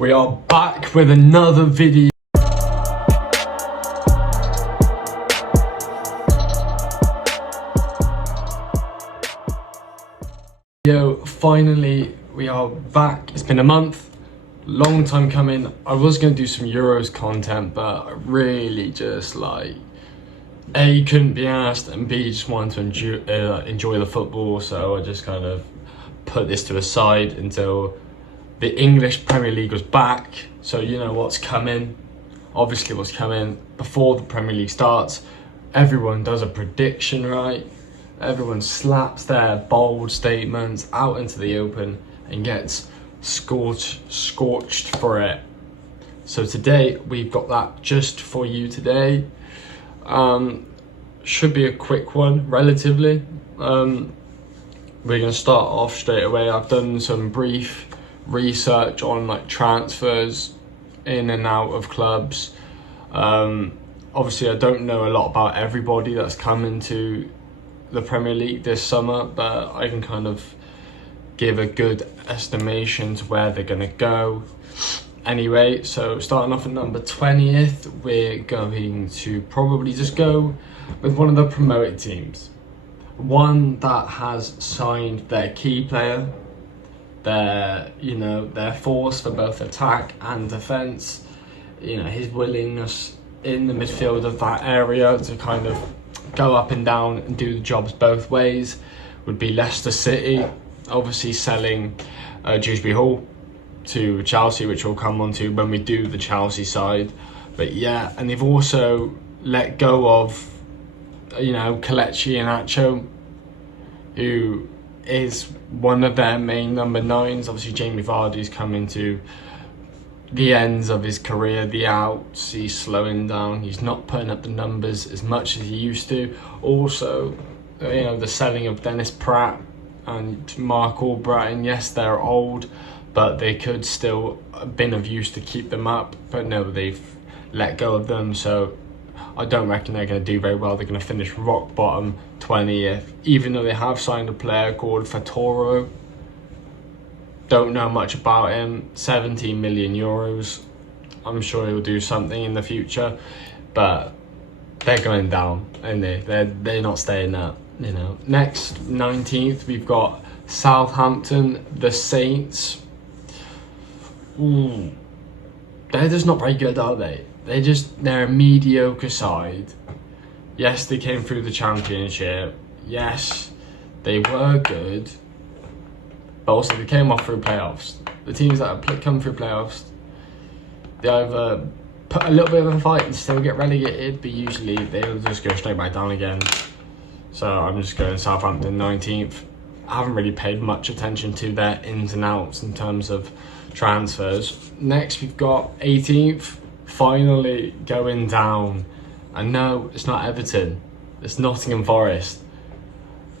We are back with another video. Finally, we are back. It's been a month, long time coming. I was going to do some Euros content, but I really just A, couldn't be asked, and B, just wanted to enjoy the football, so I just kind of put this to a side until the English Premier League was back. So you know what's coming. Obviously what's coming before the Premier League starts. Everyone does a prediction, right? Everyone slaps their bold statements out into the open and gets scorched for it. So today we've got that just for you today. Should be a quick one, relatively. We're gonna start off straight away. I've done some brief research on transfers in and out of clubs. Obviously I don't know a lot about everybody that's coming to the Premier League this summer, but I can kind of give a good estimation to where they're gonna go. Anyway, so starting off at number 20th, we're going to probably just go with one of the promoted teams. One that has signed their key player, their force for both attack and defence. His willingness in the midfield of that area to kind of go up and down and do the jobs both ways would be Leicester City. Obviously selling Dewsbury Hall to Chelsea, which we'll come on to when we do the Chelsea side. But yeah, and they've also let go of Kelechi Iheanacho, who is one of their main number 9s. Obviously Jamie Vardy's coming to the ends of his career, the outs, he's slowing down, he's not putting up the numbers as much as he used to. Also, the selling of Dennis Pratt and Mark Albrighton, yes, they're old, but they could still have been of use to keep them up. But no, they've let go of them, so I don't reckon they're going to do very well. They're going to finish rock bottom, 20th, even though they have signed a player called Fatoro. Don't know much about him. 17 million euros. I'm sure he'll do something in the future, but they're going down, and they're not staying up. Next, 19th, we've got Southampton, the Saints. Ooh, they're just not very good, are they? They're a mediocre side. Yes, they came through the Championship. Yes, they were good. But also they came off through playoffs. The teams that have come through playoffs, they either put a little bit of a fight and still get relegated, but usually they'll just go straight back down again. So I'm just going Southampton 19th. I haven't really paid much attention to their ins and outs in terms of transfers. Next we've got 18th, finally going down. And no, it's not Everton, it's Nottingham Forest.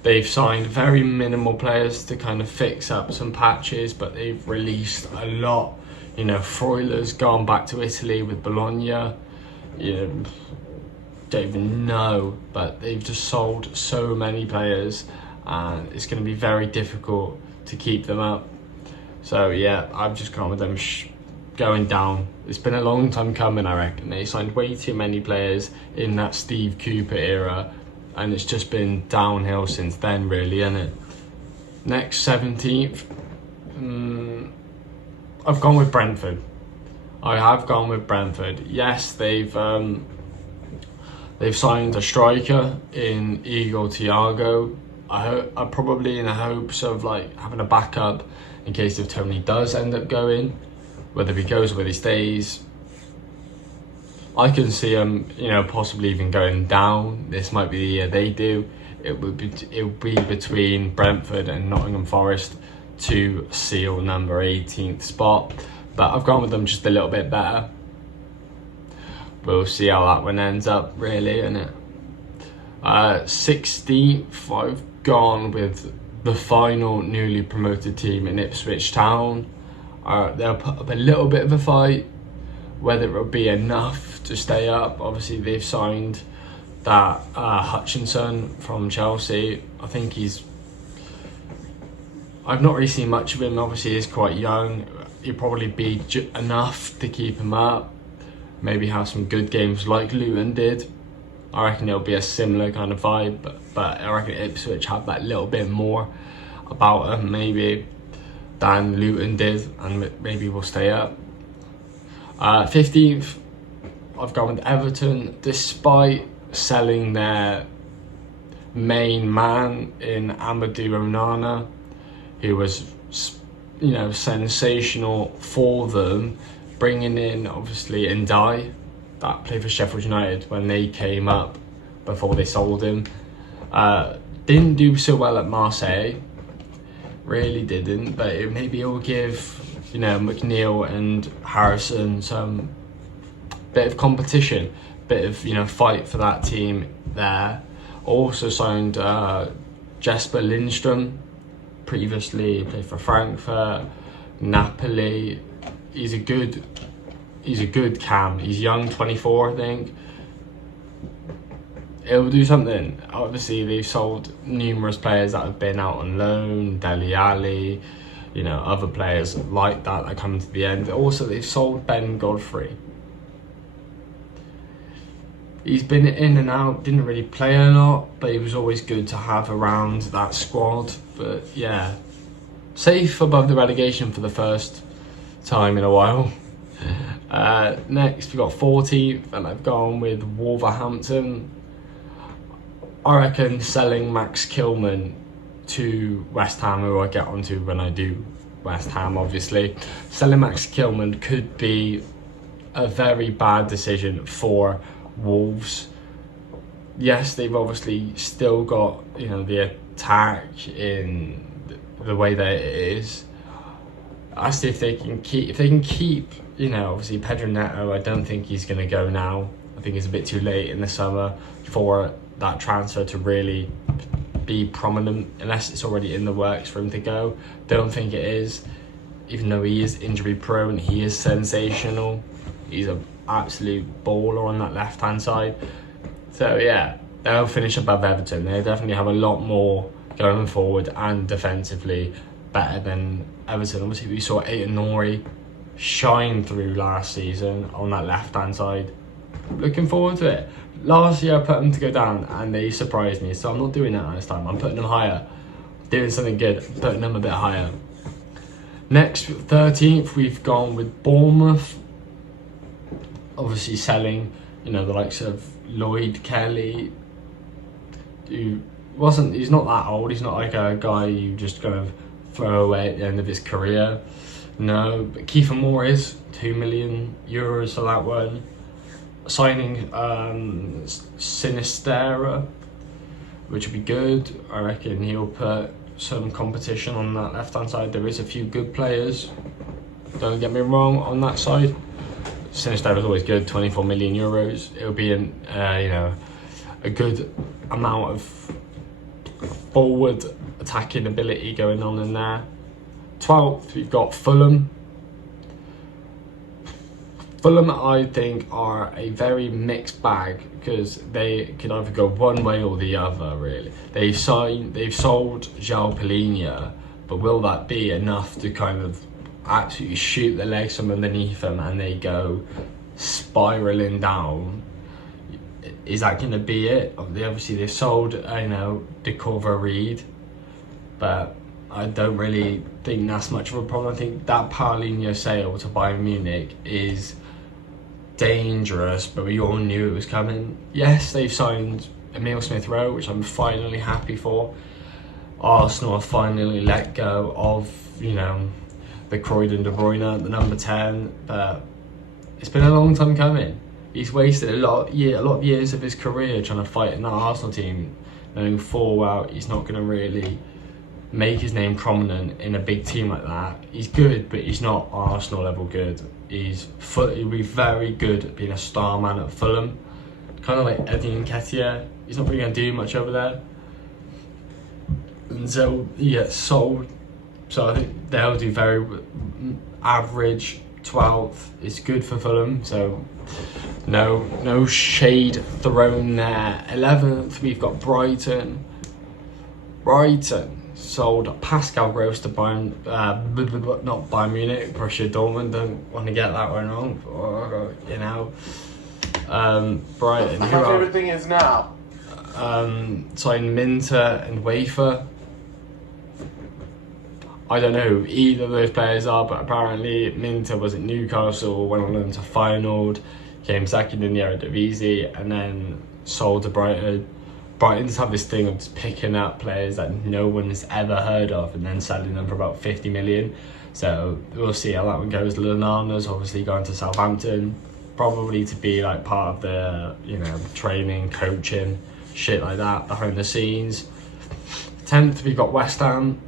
They've signed very minimal players to kind of fix up some patches, but they've released a lot. Freuler's gone back to Italy with Bologna. Don't even know, but they've just sold so many players, and it's going to be very difficult to keep them up. So yeah, I've just gone with them going down. It's been a long time coming, I reckon. They signed way too many players in that Steve Cooper era, and it's just been downhill since then, really, isn't it? Next, 17th, I've gone with Brentford. I have gone with Brentford. Yes, they've signed a striker in Igor Thiago. I probably in the hopes of having a backup in case if Tony does end up going, whether he goes or whether he stays. I can see them, possibly even going down. This might be the year they do. It would be between Brentford and Nottingham Forest to seal number 18th spot. But I've gone with them just a little bit better. We'll see how that one ends up, really, innit? 16th, I've gone with the final newly promoted team in Ipswich Town. They'll put up a little bit of a fight. Whether it will be enough to stay up. Obviously they've signed that Hutchinson from Chelsea. I think I've not really seen much of him. Obviously he's quite young. he'd probably be enough to keep him up. Maybe have some good games like Luton did. I reckon it'll be a similar kind of vibe, but I reckon Ipswich have that little bit more about them maybe than Luton did, and maybe we'll stay up. 15th, I've gone with Everton, despite selling their main man in Amadou Onana, who was, you know, sensational for them. Bringing in obviously Ndiaye, that played for Sheffield United when they came up before they sold him. Didn't do so well at Marseille, really didn't, but maybe it will give, you know, McNeil and Harrison some bit of competition, bit of, you know, fight for that team there. Also signed Jesper Lindstrom, previously played for Frankfurt, Napoli. He's a good cam. He's young, 24, I think. It'll do something. Obviously, they've sold numerous players that have been out on loan, Dele Alli, you know, other players like that come to the end. Also, they've sold Ben Godfrey. He's been in and out, didn't really play a lot, but he was always good to have around that squad. But yeah, safe above the relegation for the first time in a while. Next, we've got 14th, and I've gone with Wolverhampton. I reckon selling Max Kilman to West Ham, who I get onto when I do West Ham, obviously. Selling Max Kilman could be a very bad decision for Wolves. Yes, they've obviously still got, you know, the attack in the way that it is. I see if they can keep, you know, obviously Pedro Neto. I don't think he's going to go now. I think it's a bit too late in the summer for that transfer to really be prominent, unless it's already in the works for him to go. Don't think it is, even though he is injury prone. He is sensational. He's an absolute baller on that left hand side. So yeah, they'll finish above Everton. They definitely have a lot more going forward and defensively better than Everton. Obviously, we saw Aït-Nouri shine through last season on that left hand side. Looking forward to it. Last year I put them to go down and they surprised me, so I'm not doing that this time. I'm putting them higher, doing something good, putting them a bit higher. Next, 13th, we've gone with Bournemouth. Obviously selling, you know, the likes of Lloyd Kelly, who he's not that old. He's not like a guy you just kind of throw away at the end of his career. No, but Kiefer Moore is €2 million for that one. Signing Sinistera, which would be good. I reckon he'll put some competition on that left hand side. There is a few good players, don't get me wrong, on that side. Sinistera is always good. €24 million. It'll be you know, a good amount of forward attacking ability going on in there. 12th, we've got Fulham. Fulham, I think, are a very mixed bag because they could either go one way or the other, really. They've sold João Palhinha, but will that be enough to kind of absolutely shoot the legs from underneath them and they go spiraling down? Is that going to be it? Obviously, they've sold, you know, Decova Reed, but I don't really think that's much of a problem. I think that Paulinho sale to Bayern Munich is dangerous, but we all knew it was coming. Yes, they've signed Emile Smith-Rowe, which I'm finally happy for. Arsenal have finally let go of, you know, the Croydon De Bruyne, the number 10. But it's been a long time coming. He's wasted a lot of years of his career trying to fight in that Arsenal team, knowing full well he's not going to really make his name prominent in a big team like that. He's good, but he's not Arsenal level good. He'll be very good at being a star man at Fulham, kind of like Eddie Nketiah. He's not really going to do much over there, and so he gets sold. So I think they'll do very average. 12th is good for Fulham, so no shade thrown there. 11th, we've got Brighton. sold Pascal Gross to Bayern, not Bayern Munich, Borussia Dortmund. Don't want to get that one wrong. You know, Brighton. My favourite thing is now. Signed Minter and Wafer. I don't know who either of those players are, but apparently Minter was at Newcastle, went on loan to Feyenoord, came second in the Eredivisie, and then sold to Brighton. Brighton's have this thing of just picking up players that no one's ever heard of and then selling them for about 50 million. So we'll see how that one goes. Lallana's obviously going to Southampton, probably to be like part of the, you know, training, coaching, shit like that behind the scenes. 10th, we've got West Ham.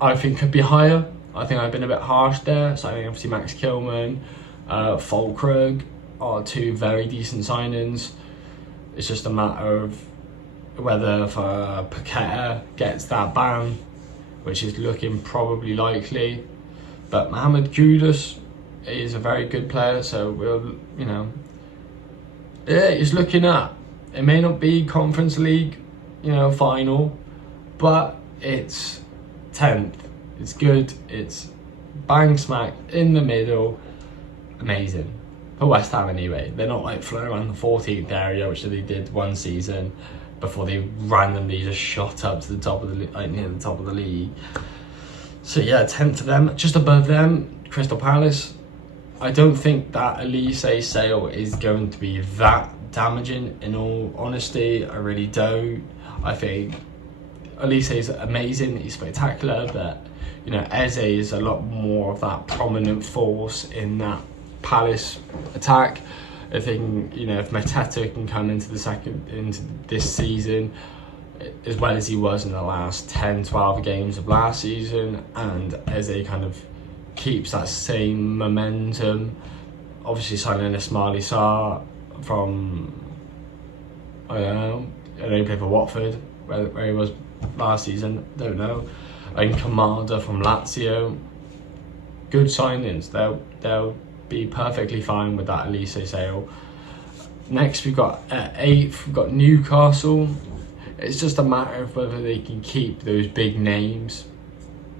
I think could be higher. I think I've been a bit harsh there. So I think obviously Max Kilman, Fulkrug are two very decent signings. It's just a matter of whether Paqueta gets that ban, which is looking probably likely. But Mohamed Kudus is a very good player, so we'll, you know, yeah, it's looking up. It may not be Conference League, you know, final, but it's 10th. It's good. It's bang smack in the middle. Amazing. For West Ham anyway. They're not like floating around the 14th area, which they did one season before they randomly just shot up to the top of the like near the top of the league. So yeah, 10th for them. Just above them, Crystal Palace. I don't think that Elise sale is going to be that damaging, in all honesty. I really don't. I think Elise is amazing, he's spectacular, but you know, Eze is a lot more of that prominent force in that Palace attack. I think, you know, if Mateta can come into this season as well as he was in the last 10-12 games of last season, and Eze kind of keeps that same momentum, obviously signing Ismail Sarr from, I know he played for Watford where he was last season, don't know, and Kamada from Lazio. Good signings. They'll be perfectly fine with that Elise sale. Next we've got 8th, we've got Newcastle. It's just a matter of whether they can keep those big names,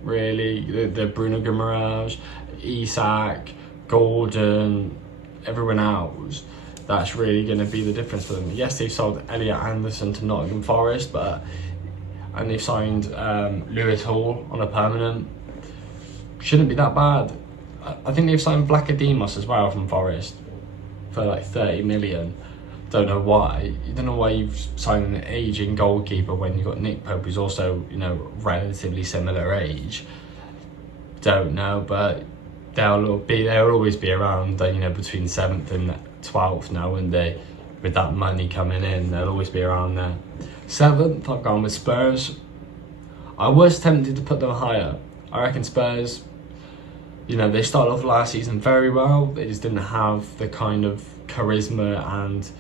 really. The Bruno Guimaraes, Isak, Gordon, everyone else. That's really going to be the difference for them. Yes, they've sold Elliot Anderson to Nottingham Forest, and they've signed Lewis Hall on a permanent. Shouldn't be that bad. I think they've signed Vlachodimos as well from Forest for like 30 million. Don't know why. You don't know why you've signed an aging goalkeeper when you've got Nick Pope, who's also, you know, relatively similar age. Don't know, but they'll always be around, you know, between 7th and 12th now, and they, with that money coming in, they'll always be around there. 7th, I've gone with Spurs. I was tempted to put them higher. I reckon Spurs, you know, they started off last season very well. They just didn't have the kind of charisma and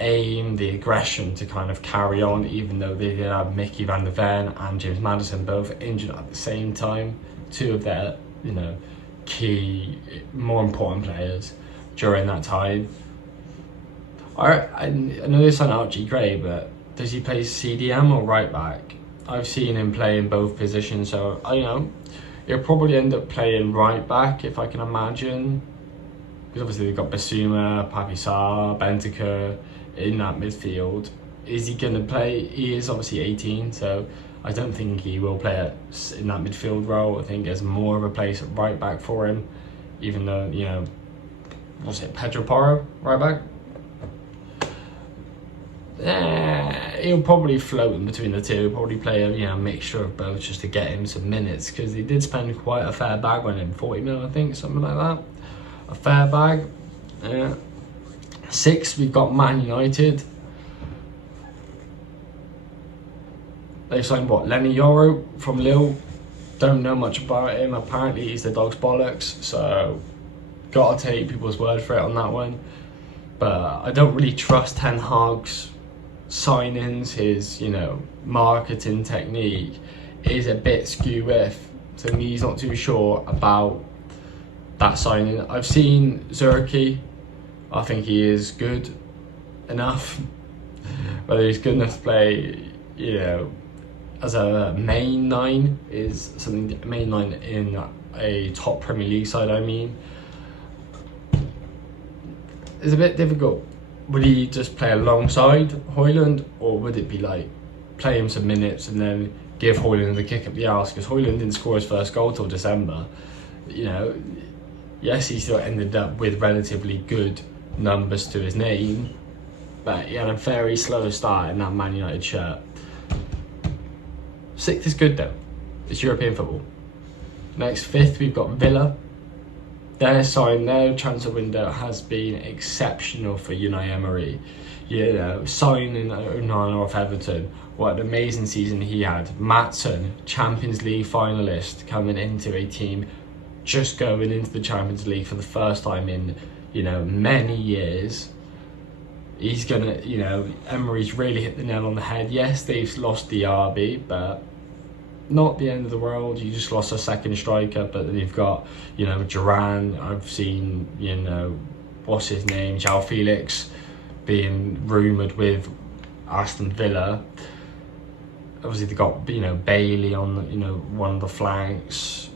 aim, the aggression to kind of carry on, even though they did have Mickey van der Ven and James Maddison both injured at the same time. Two of their, you know, key, more important players during that time. I know they signed Archie Gray, but does he play CDM or right back? I've seen him play in both positions, so you know, he'll probably end up playing right back, if I can imagine, because obviously they've got Basuma, Papi Sarr, Bentancur in that midfield. Is he going to play? He is obviously 18, so I don't think he will play in that midfield role. I think there's more of a place at right back for him, even though, you know, what's it, Pedro Porro, right back? He'll probably float in between the two. He'll probably play a, you know, mixture of both just to get him some minutes, because they did spend quite a fair bag on him, 40 mil I think, something like that. A fair bag. 6th, we've got Man United. They signed what, Lenny Yoro from Lille. Don't know much about him. Apparently he's the dog's bollocks, so gotta take people's word for it on that one. But I don't really trust Ten Hag's signings. His, you know, marketing technique is a bit skew with, so he's not too sure about that signing. I've seen Zurki. I think he is good enough. Whether he's good enough to play, you know, as a main nine is something, main nine in a top Premier League side, I mean, is a bit difficult. Would he just play alongside Højlund, or would it be like play him some minutes and then give Højlund the kick up the arse? Because Højlund didn't score his first goal till December. You know, yes, he still ended up with relatively good numbers to his name, but he had a very slow start in that Man United shirt. 6th is good though. It's European football. Next, 5th, we've got Villa. Their transfer window has been exceptional for Unai Emery. You know, signing Onana off Everton, what an amazing season he had. Maatsen, Champions League finalist, coming into a team just going into the Champions League for the first time in, you know, many years. He's gonna, you know, Emery's really hit the nail on the head. Yes, they've lost the RB, but not the end of the world. You just lost a second striker, but then you've got, you know, Duran. I've seen, you know, what's his name, João Felix, being rumoured with Aston Villa. Obviously they got, you know, Bailey on, you know, one of the flanks.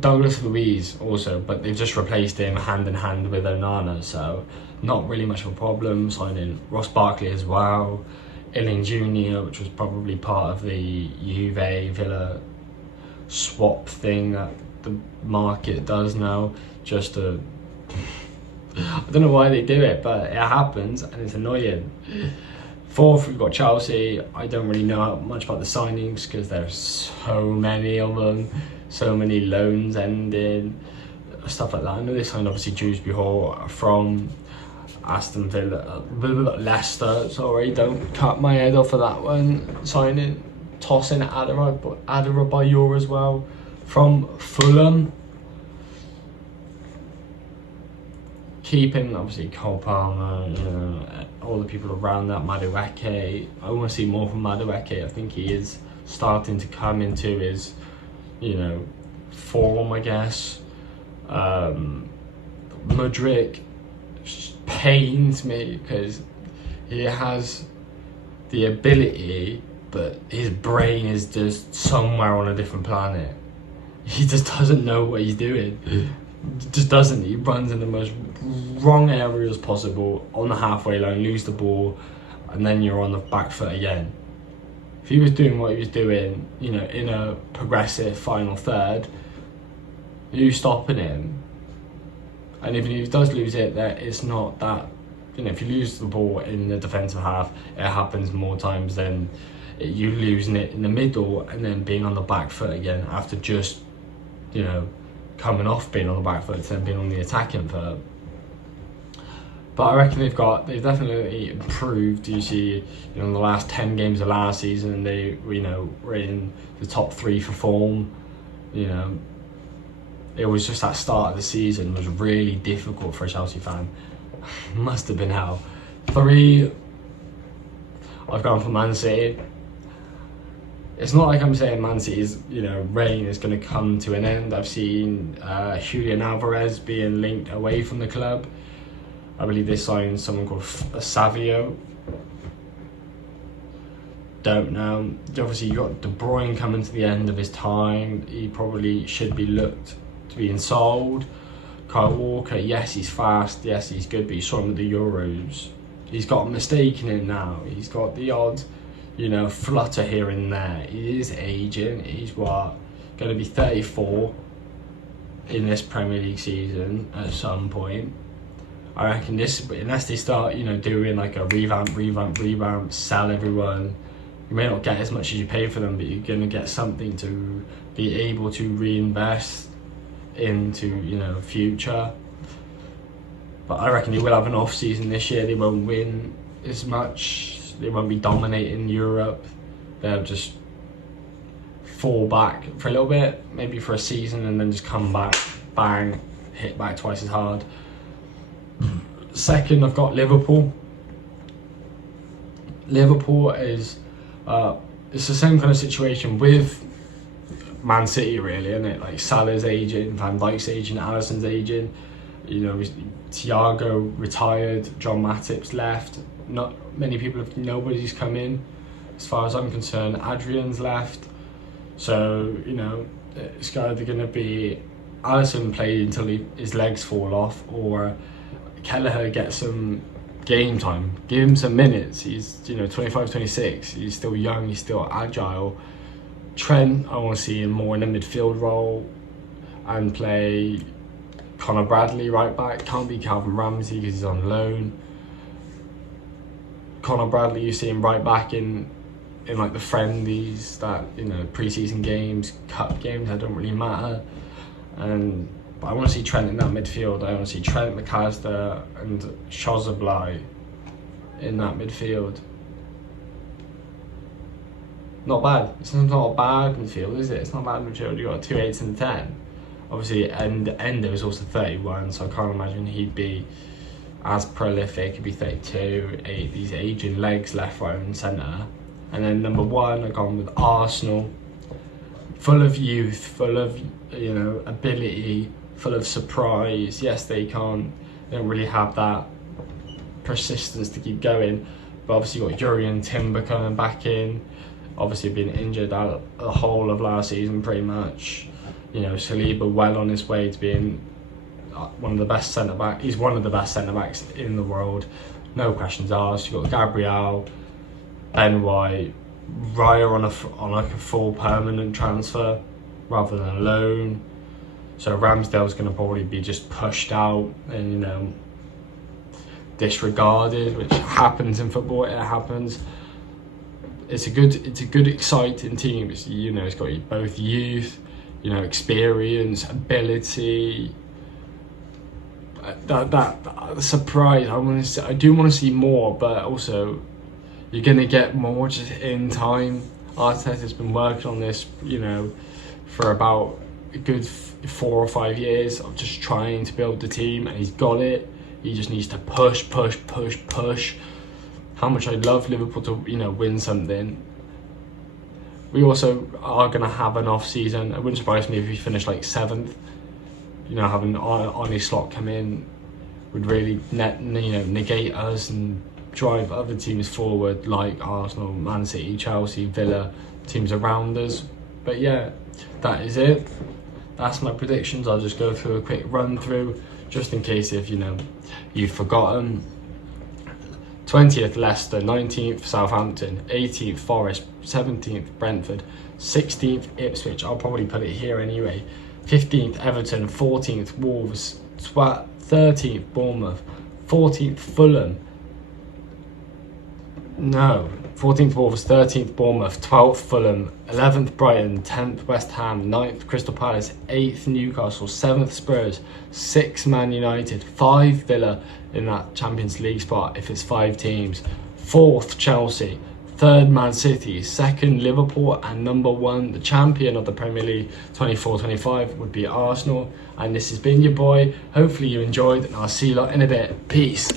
Douglas Luiz also, but they've just replaced him hand in hand with Onana, so not really much of a problem. Signing Ross Barkley as well, Illing Jr., which was probably part of the Juve Villa swap thing that the market does now, just to I don't know why they do it, but it happens and it's annoying. 4th, we've got Chelsea. I don't really know much about the signings because there's so many of them, so many loans ending, stuff like that. I know they signed obviously Dewsbury Hall from Aston Villa, Leicester, sorry, don't cut my head off for that one. Signing, tossing Adebayor as well from Fulham. Keeping obviously Cole Palmer, you know, all the people around that, Madueke. I want to see more from Madueke. I think he is starting to come into his, you know, form, I guess. Mudryk pains me because he has the ability, but his brain is just somewhere on a different planet. He just doesn't know what he's doing. Just doesn't. He runs in the most wrong areas possible on the halfway line, lose the ball, and then you're on the back foot again. If he was doing what he was doing, you know, in a progressive final third, who's stopping him? And if he does lose it, that it's not that, you know, if you lose the ball in the defensive half, it happens more times than you losing it in the middle and then being on the back foot again after just, you know, coming off being on the back foot and then being on the attacking foot. But I reckon they've definitely improved. You see, you know, in the last 10 games of last season, they, you know, were in the top 3 for form. You know, it was just that start of the season was really difficult for a Chelsea fan. Must have been hell. 3, I've gone for Man City. It's not like I'm saying Man City's, you know, reign is going to come to an end. I've seen Julian Alvarez being linked away from the club. I believe they signed someone called Savio. Don't know. Obviously, you got De Bruyne coming to the end of his time. He probably should be looked to being sold. Kyle Walker, yes, he's fast. Yes, he's good, but you saw him with the Euros. He's got a mistake in him now. He's got the odd, you know, flutter here and there. He is aging. He's going to be 34 in this Premier League season at some point. I reckon this, unless they start, you know, doing like a revamp, sell everyone, you may not get as much as you pay for them, but you're going to get something to be able to reinvest into, you know, future. But I reckon they will have an off season this year. They won't win as much. They won't be dominating Europe. They'll just fall back for a little bit, maybe for a season, and then just come back, bang, hit back twice as hard. 2nd, I've got Liverpool. Liverpool is it's the same kind of situation with Man City, really, isn't it? Like Salah's aging, Van Dijk's aging, Alisson's aging. You know, Thiago retired, John Matip's left. Not many people nobody's come in. as far as I'm concerned. Adrian's left, so you know it's either going to be Alisson play until his legs fall off, or Kelleher gets some game time. Give him some minutes. He's 25, 26. He's still young. He's still agile. Trent, I want to see him more in a midfield role and play Connor Bradley right back. Can't be Calvin Ramsey because he's on loan. Connor Bradley, you see him right back in like the friendlies, that pre-season games, cup games, that don't really matter. But I want to see Trent in that midfield. I want to see Trent, McAllister and Szoboszlai in that midfield. Not bad. It's not a bad midfield, is it? It's not a bad midfield. You've got 2 8s and a 10. Obviously, Endo is also 31, so I can't imagine he'd be as prolific. He'd be 32, these aging legs left, right and centre. And then number 1, I've gone with Arsenal. Full of youth, full of ability, full of surprise. Yes, they don't really have that persistence to keep going, but obviously you've got Jurriën Timber coming back in, obviously been injured out the whole of last season pretty much. Saliba well on his way to being one of the best centre-backs. He's one of the best centre-backs in the world, no questions asked. You've got Gabriel, Ben White, Raya on like a full permanent transfer rather than a loan. So Ramsdale's going to probably be just pushed out and disregarded, which happens in football. It happens. It's a good exciting team. It's got both youth, experience, ability. That surprise. I do want to see more, but also you're going to get more just in time. Arteta's been working on this, for about a good 4 or 5 years of just trying to build the team, and he's got it. He just needs to push. How much I'd love Liverpool to, win something. We also are going to have an off season. It wouldn't surprise me if we finish like 7th. Having Arne Slot come in would really negate us and drive other teams forward, like Arsenal, Man City, Chelsea, Villa, teams around us. But yeah, that is it. That's my predictions. I'll just go through a quick run through, just in case if you've forgotten. 20th Leicester, 19th Southampton, 18th Forest, 17th Brentford, 16th Ipswich, I'll probably put it here anyway, 15th Everton, 14th Wolves, 13th Bournemouth, 14th Fulham, 14th Wolves, 13th Bournemouth, 12th Fulham, 11th Brighton, 10th West Ham, 9th Crystal Palace, 8th Newcastle, 7th Spurs, 6th Man United, 5th Villa in that Champions League spot if it's 5 teams, 4th Chelsea, 3rd Man City, 2nd Liverpool, and number 1, the champion of the Premier League 24-25 would be Arsenal. And this has been your boy. Hopefully you enjoyed, and I'll see you lot in a bit. Peace.